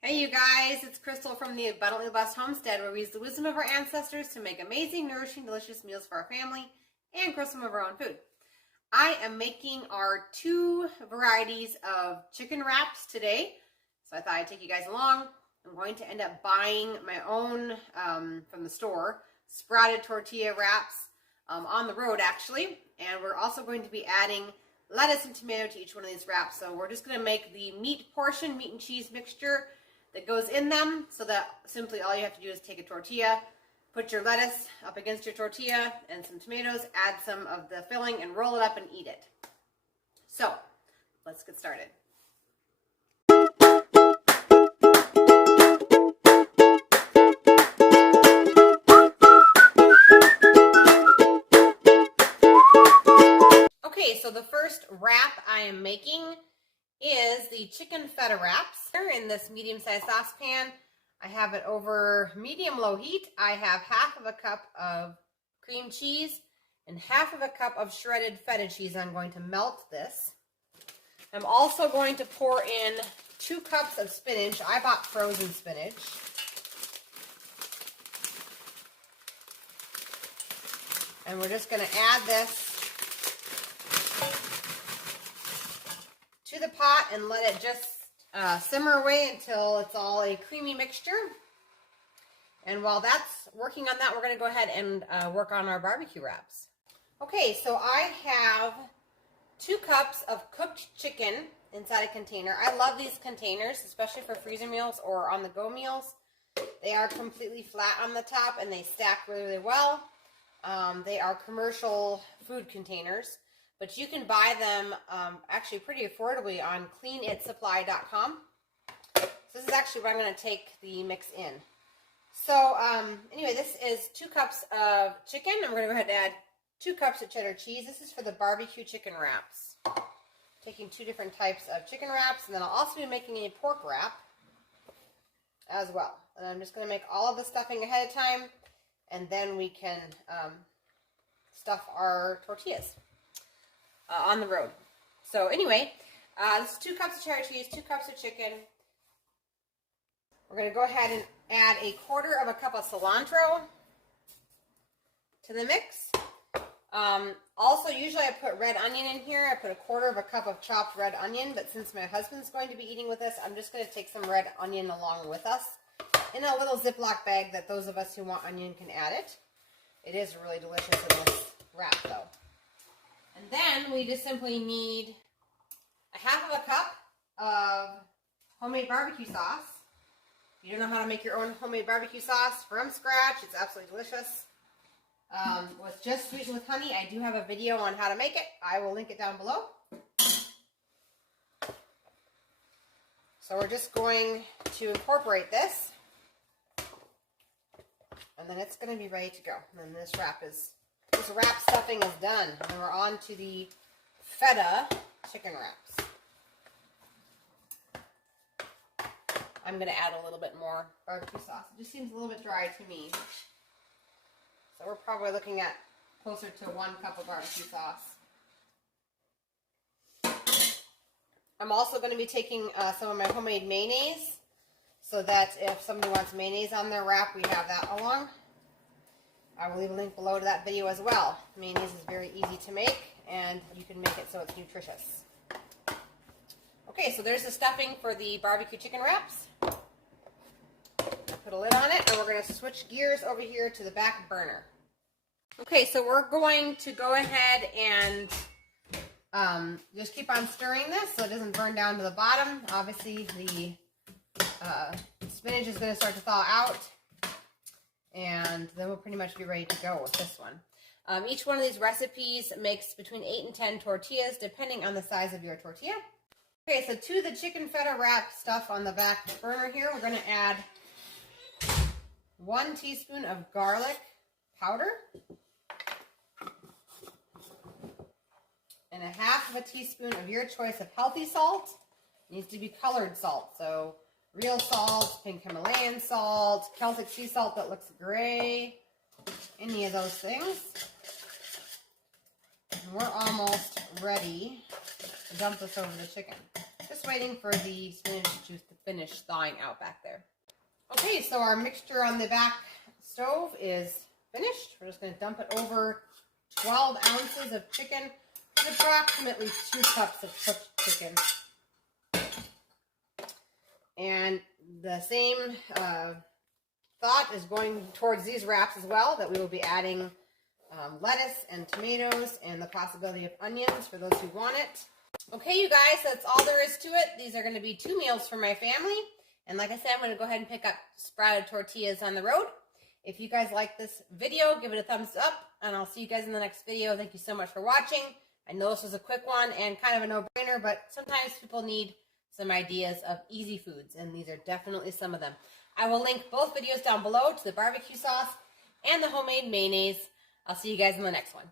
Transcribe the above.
Hey you guys, it's Crystal from the Abundantly Blessed Homestead, where we use the wisdom of our ancestors to make amazing, nourishing, delicious meals for our family and grow some of our own food. I am making our two varieties of chicken wraps today, so I thought I'd take you guys along. I'm going to end up buying my own from the store, sprouted tortilla wraps on the road actually, and we're also going to be adding lettuce and tomato to each one of these wraps. So we're just going to make the meat portion, meat and cheese mixture that goes in them, so that simply all you have to do is take a tortilla, put your lettuce up against your tortilla and some tomatoes, add some of the filling and roll it up and eat it. So let's get started. Okay, so the first wrap I am making is the chicken feta wraps. In this medium-sized saucepan, I have it over medium-low heat. I have half of a cup of cream cheese and half of a cup of shredded feta cheese. I'm going to melt this. I'm also going to pour in 2 cups of spinach. I bought frozen spinach. And we're just going to add this to the pot and let it just simmer away until it's all a creamy mixture. And while that's working on that, we're going to go ahead and work on our barbecue wraps. Okay, so I have 2 cups of cooked chicken inside a container. I love these containers, especially for freezer meals or on-the-go meals. They are completely flat on the top and they stack really, really well. They are commercial food containers, but you can buy them actually pretty affordably on cleanitsupply.com. So this is actually where I'm going to take the mix in. So anyway, this is 2 cups of chicken. I'm going to go ahead and add 2 cups of cheddar cheese. This is for the barbecue chicken wraps. Taking 2 different types of chicken wraps, and then I'll also be making a pork wrap as well. And I'm just going to make all of the stuffing ahead of time, and then we can stuff our tortillas on the road. So anyway, this is 2 cups of cheddar cheese, 2 cups of chicken. We're going to go ahead and add a quarter of a cup of cilantro to the mix. Also, usually I put red onion in here. I put a quarter of a cup of chopped red onion, but since my husband's going to be eating with us, I'm just going to take some red onion along with us in a little Ziploc bag that those of us who want onion can add it. It is really delicious in this wrap though. And then we just simply need a half of a cup of homemade barbecue sauce. If you don't know how to make your own homemade barbecue sauce from scratch, it's absolutely delicious. With just sweetened with honey, I do have a video on how to make it. I will link it down below. So we're just going to incorporate this. And then it's going to be ready to go. And then this wrap stuffing is done. And then we're on to the feta chicken wraps. I'm going to add a little bit more barbecue sauce. It just seems a little bit dry to me. So we're probably looking at closer to 1 cup of barbecue sauce. I'm also going to be taking some of my homemade mayonnaise, so that if somebody wants mayonnaise on their wrap, we have that along. I will leave a link below to that video as well. Mayonnaise is very easy to make, and you can make it so it's nutritious. Okay, so there's the stuffing for the barbecue chicken wraps. Put a lid on it, and we're going to switch gears over here to the back burner. Okay, so we're going to go ahead and just keep on stirring this so it doesn't burn down to the bottom. Obviously, the spinach is going to start to thaw out, and then we'll pretty much be ready to go with this one. Each one of these recipes makes between 8 and 10 tortillas, depending on the size of your tortilla. Okay, so to the chicken feta wrap stuff on the back burner here, we're going to add 1 teaspoon of garlic powder and a half of a teaspoon of your choice of healthy salt. It needs to be colored salt, so real salt, pink Himalayan salt, Celtic sea salt that looks gray, any of those things. And we're almost ready to dump this over the chicken. just waiting for the spinach juice to finish thawing out back there. Okay, so our mixture on the back stove is finished. We're just going to dump it over 12 ounces of chicken, which is approximately 2 cups of cooked chicken. And the same thought is going towards these wraps as well, that we will be adding lettuce and tomatoes and the possibility of onions for those who want it. Okay, you guys, that's all there is to it. These are going to be 2 meals for my family. And like I said, I'm going to go ahead and pick up sprouted tortillas on the road. If you guys like this video, give it a thumbs up, and I'll see you guys in the next video. Thank you so much for watching. I know this was a quick one and kind of a no-brainer, but sometimes people need some ideas of easy foods, and these are definitely some of them. I will link both videos down below to the barbecue sauce and the homemade mayonnaise. I'll see you guys in the next one.